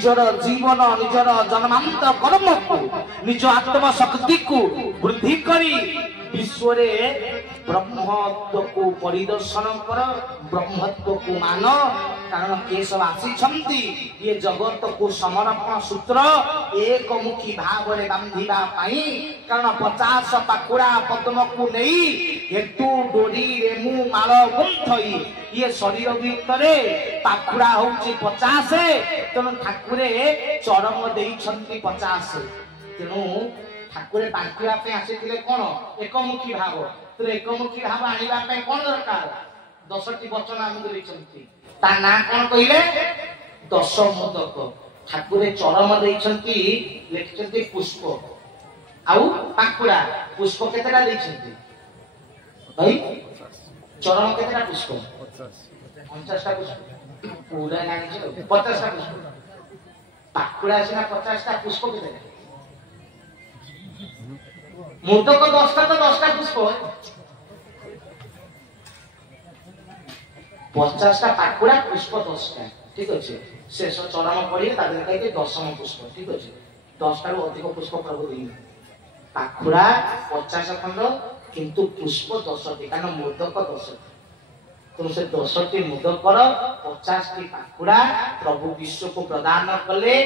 निजर जीवन निजर जन्मांतर कर्म को निज आत्म शक्ति को वृद्धि करी विश्व रे ब्रह्मत्व को परिदर्शन कर ब्रह्मत्व को मान कारण केशव आसी ये जगत को समर्पण सूत्र एक मुखी भाव रे बांधिबा पाई कारण 50 पाकुड़ा पद्म को नहीं हेतु डोरी रेमु माल गुंथई ये शरीर भितरे पाखुड़ा होउची 50 तेणु ठाकुरे चरम देइछंती 50 तेणु ठाकुरे बांटिया पे आसीथिले कोन एकमुखी भाव तो एकमुखी भाव आनिबा पे कोन दरकार 10टी वचन आम देइछंती ता ना कोन कहिले 10 मोदक ठाकुरे चरम देइछंती लेखिछंती पुष्प आउ पाखुड़ा पुष्प केतेटा देइछंती भाई चरम केतेटा पुष्प 50 टा पुष्प पूरा जानि 50 टा पुष्प पाखुड़ा सिना 50 टा पुष्प केतेटा मोदक 10 टा तो 10 टा पुष्प 50 टा पाखुड़ा पुष्प 10 टा ठीक अछि शेष चरम पड़ी तादर कहते 10म पुष्प ठीक अछि 10 टा अधिक पुष्प प्रभु देई पाखुड़ा 50 खंड किंतु पुष्प 10 टी कारण मोदक 10 तुम से 10टी मोदक 50टी पाखुड़ा प्रभु विश्व को प्रदान कले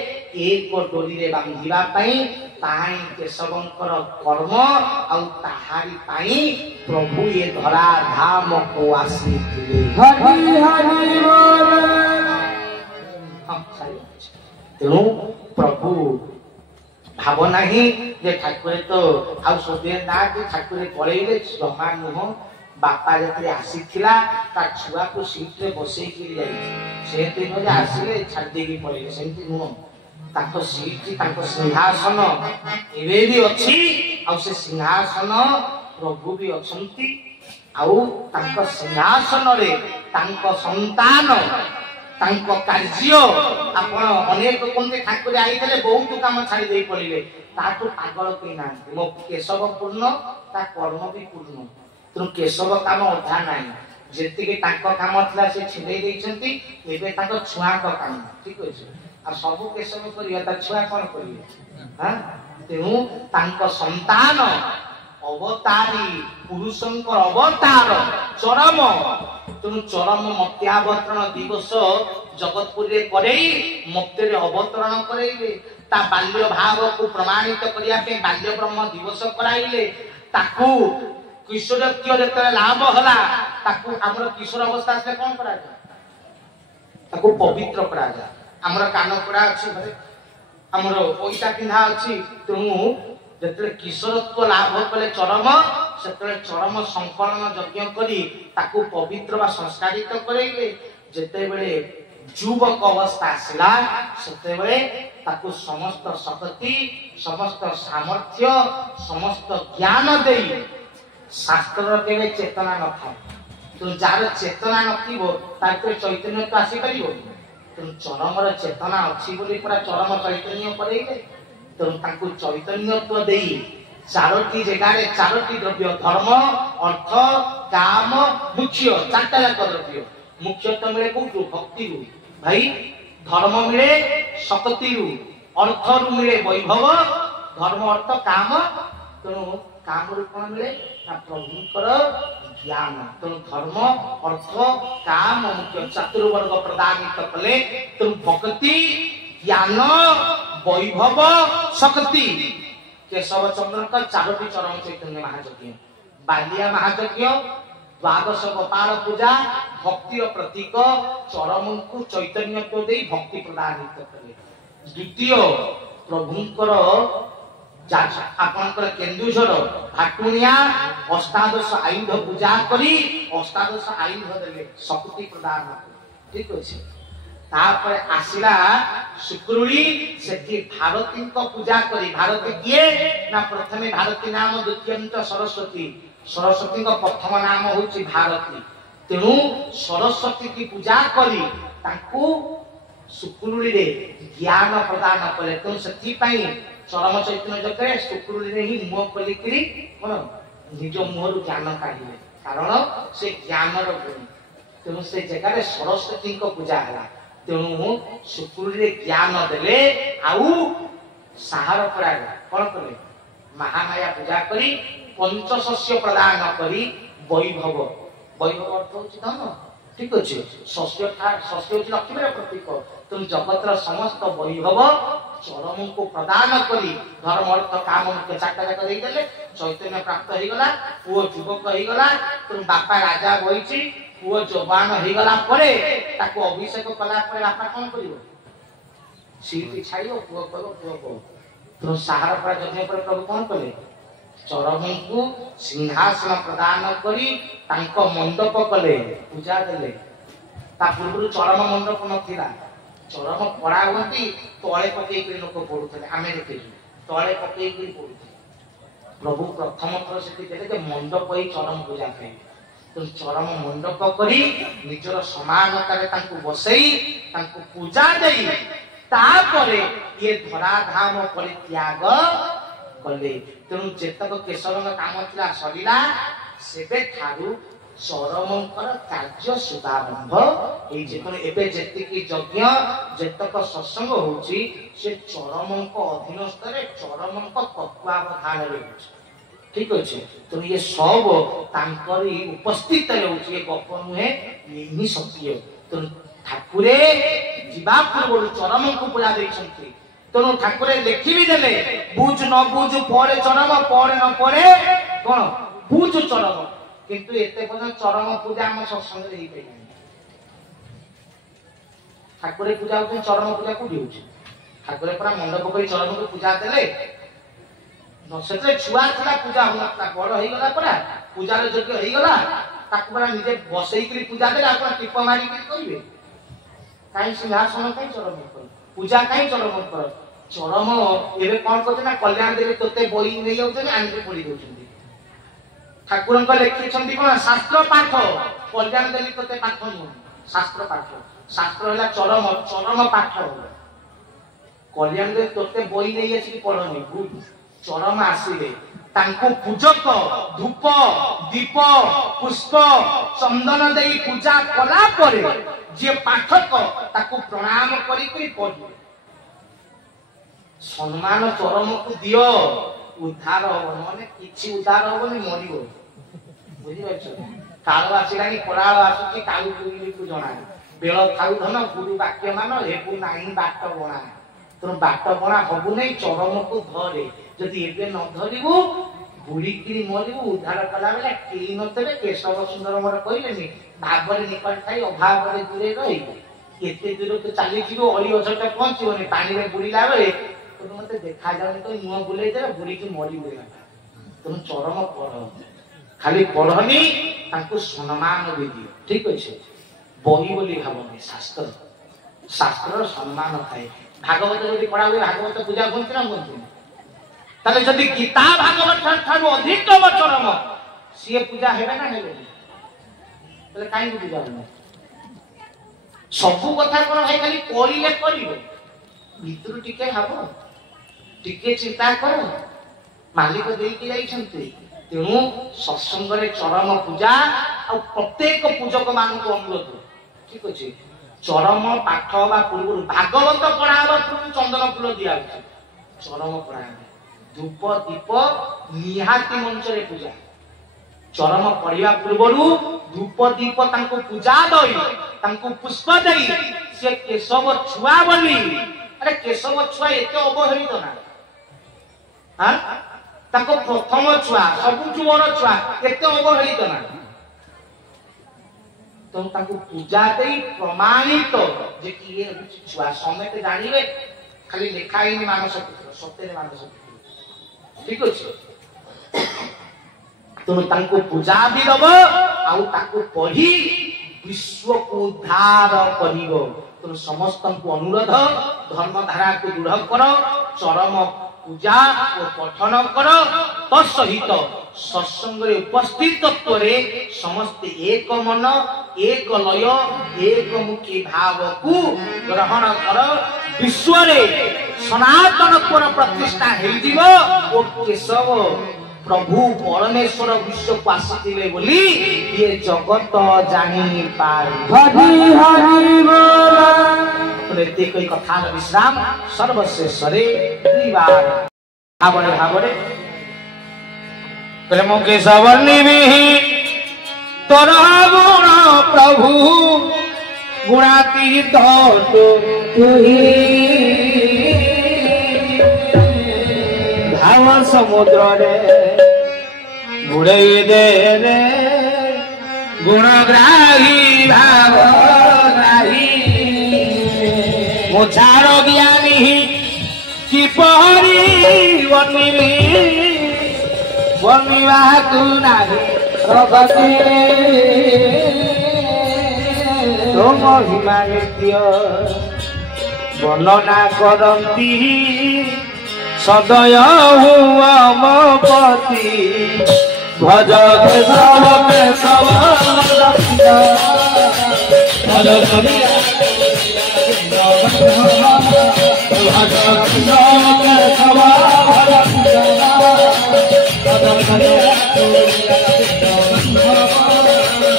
एक डोरी रे बांधिबा पई ताई केशवंकर कर्म आ ताहारी पई प्रभु ये धरा धाम को आसीथिले हरि हरि बोल हम तेणु प्रभु भाव नहीं जे ठाकुर तो आ सोदे ना जे ठाकुर पळेइले जमा नुह बापा जते आसीथिला ता छुआ को सीट रे बसई के जाई से दिन जे आसीले छाडी के पळेइले सेंति नुह ताको सीट ताको सिंहासन एवे भी अछि आ से सिंहासन प्रभु भी अछंती आउ ताको सिंहासन रे ताको संतान ताको कार्य आपण अनेक कोनते ठाकुर आइतले बहुत काम छाडी देई पड़िले तातो पागल के ना मो केशव पूर्ण ता कर्म भी पूर्ण तो केशव काम अधा नाही जेति के ताको काम थला से छिदै दैछंती एबे ताको छुआ को काम ठीक अछि आ सब केशव करिया ता छुआ कोन करिए हां तेनु ताको संतान अवतारी पुरुषंकर अवतार चरम तेनु चरम मत्यावतरण दिवस जगतपुर रे करई मत्ते रे अवतरण करैले ता बाल्य भाव को प्रमाणित करिया पे बाल्य ब्रह्म दिवस कराइले ताकू किशोरत्व जते लाभ हला ताकू हमर किशोर अवस्था से कोन करा जा ताकू पवित्र करा जा हमर कान पड़ा अछि घरे हमर पैसा पिंधा अछि तेनु जते किशोरत्व लाभ कले चरम सेते चरम संकलन यज्ञ करी ताकू पवित्र बा संस्कारित करैले जते बेले युवक अवस्था आसिला सेते बेले ताकू समस्त शक्ति समस्त सामर्थ्य समस्त ज्ञान देई शास्त्र केवे चेतना न था तो जार चेतना नथिबो ताके चैतन्य तो आसी परिबो तो चरम र चेतना अछि बोली पूरा चरम चैतन्य करैले तो ताकू चैतन्य तो देई चारोटी जगह रे चारोटी द्रव्य धर्म अर्थ काम मुख्य चारटा द्रव्य मुख्य तो मिले को भक्ति रु भाई धर्म मिले शक्ति रु अर्थ रु मिले वैभव धर्म अर्थ काम तो काम रु कोन मिले ना प्रभुकर ज्ञान तो धर्म अर्थ काम मुख्य चतुर्वर्ग प्रदानित कले तो भक्ति ज्ञान वैभव शक्ति केशव चंद्र का चारोटी चरण चैतन्य महायज्ञ बालिया महायज्ञ द्वादश गोपाल पूजा भक्ति प्रतीक चरम को चैतन्य तो दे भक्ति प्रदानित कले द्वितीय प्रभुकर आपनकर केन्दुझर भाटुनिया अष्टादश आयुध पूजा करी अष्टादश आयुध देले शक्ति प्रदान ठीक अछि तापर आसिला शुक्रुड़ी सेठी भारती को पूजा करी भारती किए ना प्रथमे भारती नाम द्वितीयंत सरस्वती सरस्वती को प्रथम नाम होची भारती तेनु सरस्वती की पूजा करी ताकू शुक्रुड़ी रे ज्ञान प्रदान करे तो सेठी पई चरम चैतन्य जगरे शुक्रुड़ी रे ही मुह खोली करी कोन निज मुहरु ज्ञान काढिले कारण से ज्ञान रो गुण तेनु से जगह रे सरस्वती को पूजा हला तेणु सुकुरी ज्ञान देले आउ साहार पड़ा कौन कले महामाया पूजा करी पंचशस्य प्रदान करी वैभव वैभव अर्थ होची धन ठीक अच्छे शस्य शस्य होची लक्ष्मी प्रतीक तुम जगत समस्त वैभव चरम को प्रदान करी धर्म अर्थ काम मुख्य चारटा जाक देदेले चैतन्य प्राप्त हो गला पुओ युवक हो गला तुम बापा राजा बहिची पुओ जवान हो गला परे ताको अभिषेक कला परे बापा कौन करिवो सीटी छाड़ियो पुओ को तो सहारा पर जन्म पर प्रभु कौन कले चरम को सिंहासन प्रदान करी तांको मंडप कले पूजा देले ता पूर्व चरम मंडप नथिला चरम पड़ा होती तले पकई लोक पड़ुते आम देखी तले पकई पड़ुते प्रभु प्रथम थर से मंडप ही चरम पूजा थे तो चरम मंडप करी निजर समानता बसई पूजा दे तापरे ये धराधाम परित्याग कले तेणु जेतक केशव काम थिला सरिला सेबे थारु चरमंकर कार्य शुभारंभ एई जेतन एबे जेतिकी यज्ञ जेतक सत्संग होउची से चरमंक अधीनस्थ रे चरमंक तत्वावधान रे होउची ठीक अछि तो ये सब तांकरी उपस्थित रहउची एक गप नुहे निहि सत्य तो ठाकुरे जीवा पूर्व चरम को पूजा देछंती तेणु ठाकुरे लेखि भी देले बुझ न बुझ परे चरम परे न परे कोन बुझ चरम किंतु एते पन चरम पूजा हम सत्संग रे ही पेनी ठाकुरे पूजा होते चरम पूजा को दिउछ ठाकुरे पूरा मंडप करी चरम को पूजा देले नसेते छुआ थला पूजा होला बड़ होई गला परा पूजा रे योग्य होई गला ताकू पूरा निजे बसई करी पूजा देला आपण टिप मारी के करिवे काई सिंहासन काई चरम कर पूजा काई चरम कर चरम एबे कोन करते ना कल्याण देवी तोते बोई नै जाउछन आनके पड़ी दोछन ठाकुरन को लेखि छंती कोन शास्त्र पाठ कल्याण देवी तोते पाठ न शास्त्र पाठ शास्त्र होला चरम चरम पाठ कल्याण देवी तोते बोई नै आसी पढनी गुड चरम आसीले तांको पूजक धूप दीप पुष्प चंदन देई पूजा कला परे जे पाठक ताको प्रणाम करी करी पढी सम्मान चरम को दियो उद्धार हो माने किछि उद्धार होबनी मरिबो बुझि पाछो काल आसिलानी पराळ आसुची कालु गुरुनी को जणा बेळ खाउ धन गुरु वाक्य मान हेबु नाही बाट बणा तो बाट बणा हबु नै चरम को धरे जदि एबे न धरिबु बुढ़ी की मरिबु उद्धार कला बेला केई नतबे केशव सुंदर मोर कहिलेनी भागरे निकट थाई अभाव रे दूरे रही केते दूर तो चली जीवो अली अछटा पहुंचीबनी पानी रे बुड़ीला बेले तो मते देखा जाने तो मुंह बुलेई दे बुढ़ी की मरी बुला तुम चरम पढ़ खाली पढ़नी तांको सम्मान दे दियो ठीक अछि बही बोली भाबनी शास्त्र शास्त्र सम्मान थाए भागवत जदि पढ़ा हुए भागवत पूजा कोनती ना कोनती ताले जदि गीता भागवत ठानु अधिकतम चरम सी पूजा हेबे ना हेबे ताले काई पूजा होना सब कथा कोन भाई खाली कोइले करिवो भितर टिके हाबो टिके चिंता करो मालिक देई के जाई छंती तेणु सत्संग रे चरम पूजा आ प्रत्येक पूजक मान को अनुरोध ठीक अछि चरम पाठ बा पूर्व भागवत पढ़ावा पूर्व चंदन फूल दिया चरम पढ़ा धूप दीप निहाती मंच रे पूजा चरम पढ़िया पूर्वरु धूप दीप तांको पूजा दई तांको पुष्प दई से केशव छुआ बोली अरे केशव छुआ एते अवहेलित ना हां ताको प्रथम छुआ सबुठु बड़ छुआ एते अवहेलित ना तो ताको पूजा दई प्रमाणित जे कि ये छुआ समेत जानिबे खाली लिखाई नि मानस पुत्र सत्य ने मानस ठीक अछि तुम तांको पूजा भी दबो आउ ताको पढ़ी विश्व को उद्धार करिवो तुम समस्त को अनुरोध धर्म धारा को दृढ़ करो चरम पूजा और पठन करो तत्सहित सत्संग रे उपस्थित करे समस्त एक मन एक लय एक मुखी भाव को ग्रहण करो विश्व रे सनातन पर प्रतिष्ठा हेई दिवो ओ केशव प्रभु परमेश्वर विश्व को आसीथिले बोली ये जगत जानी पार हरि हरि बोल प्रत्येक कथा विश्राम सर्वश्रेष्ठ रे दुई बार भावरे भावरे प्रेम के सवर्णी भी तोरा गुण प्रभु गुणातीत तुही भाव समुद्र रे बुड़ई दे रे गुणग्राही भावग्राही मोछार ज्ञानी किपरि बनिबी बनिबाकु नाही प्रगति तो महिमा नित्य वर्णना करती सदय हुआमपति भज केशव केशव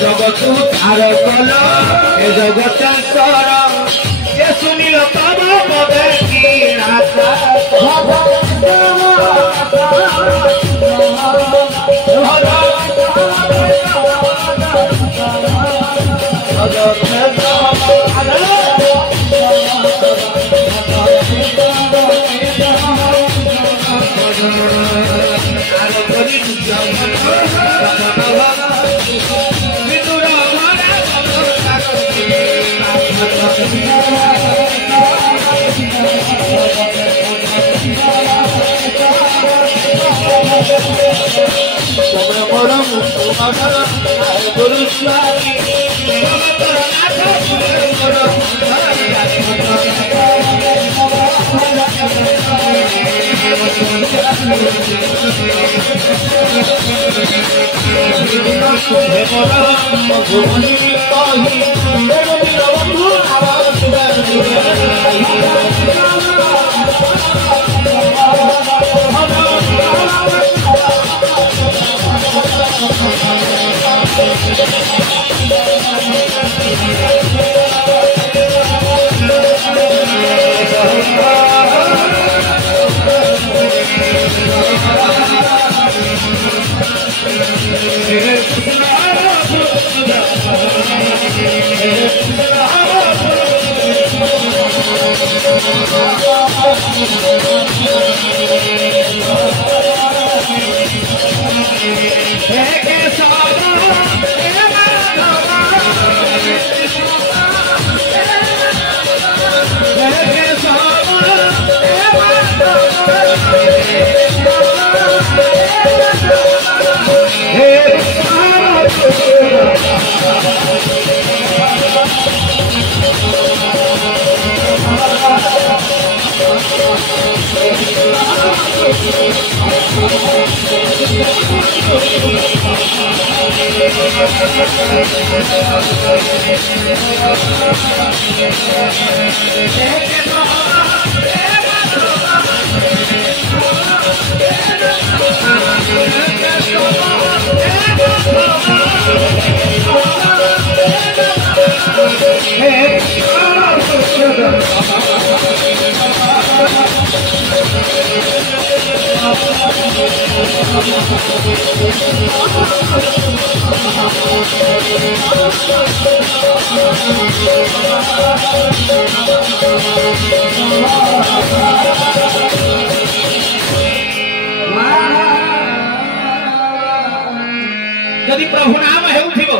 जगतु तार कल ए जगतेश्वर ये सुनिल तब पदे की राता गुरु स्वामी यदि प्रभु नाम हेउथिबो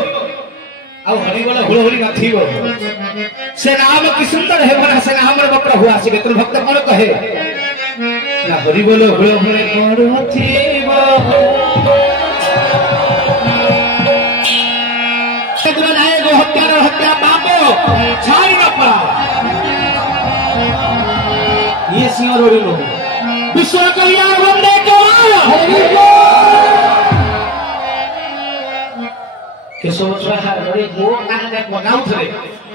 आ हरि बोल हुलहुली नथिबो से नाम कि सुंदर हे बना से नाम रे प्रभु आसीबे तो भक्त कोन कहे ना हरि बोल हुलहुली करथिबो केतरा नाय गो हत्या पापो छाई न पड़ा ये सिंह रोडिलो विश्व कल्याण वंदे को हरि बोल केशव चौहान रे मो नाने बनाउ थरे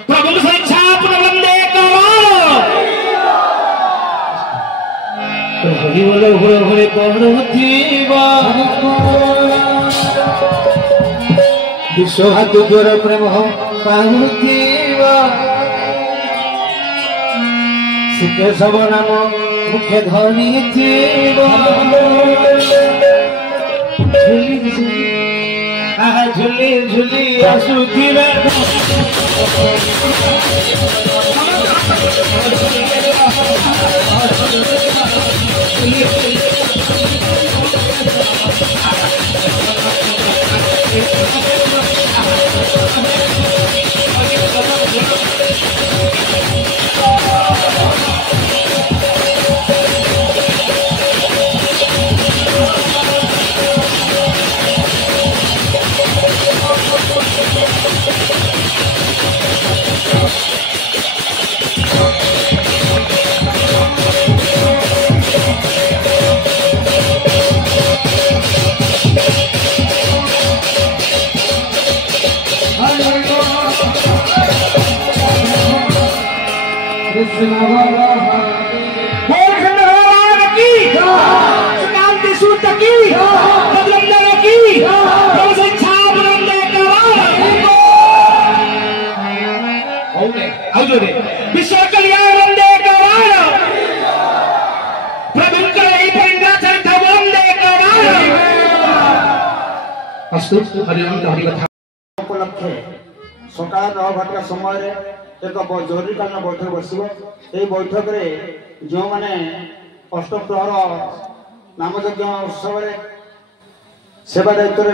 प्रभु संख्या प्रबंधे करो ହରି ବୋଲ ଘୋର ଘୋରେ କରୁଥିବ ବିଶ୍ୱହାତୁ ଜ୍ୱର ପ୍ରେମ ପାଉଥିବ ସେ କେଶବ ନାମ ମୁଖେ ଧରିଥିବ ଝୁଲି ଝୁଲି ଆସୁଥିବେ विश्व कल्याण वंदे कवाण प्रभुंकर परिंद्राचरित वंदे कवाण अस्तु हरि कथा उपलक्षे सकाळ 9 घंटा समय एक जरूरीकालीन बैठक बस बैठक में जो मैंने अष्टम प्रहर नामयज्ञ उत्सव सेवा दायित्व